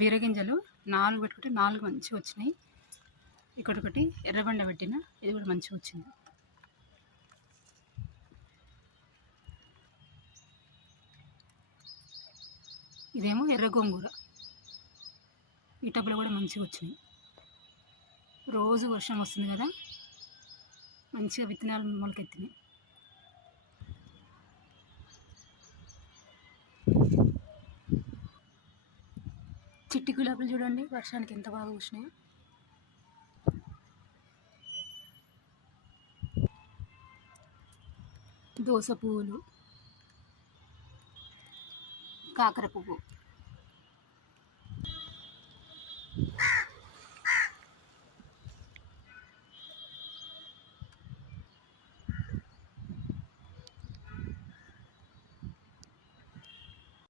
బీరగింజలు 4 పెట్టుకుంటే 4 మంచిగా వచ్చినాయి. ఇక్కడొకటి ఎర్రబండ పెట్టిన, ఇది కూడా మంచిగా వచ్చింది. ఇదేమో ఎర్ర గోంగూర, ఈ టబ్బులో కూడా మంచిగా వచ్చినాయి. రోజు వర్షం వస్తుంది కదా, మంచిగా విత్తనాలు మొలకెత్తినాయి. చిట్టి గులాబీలు చూడండి, వర్షానికి ఎంత బాగా పూసినాయి. దోస పువ్వులు, కాకర పువ్వు,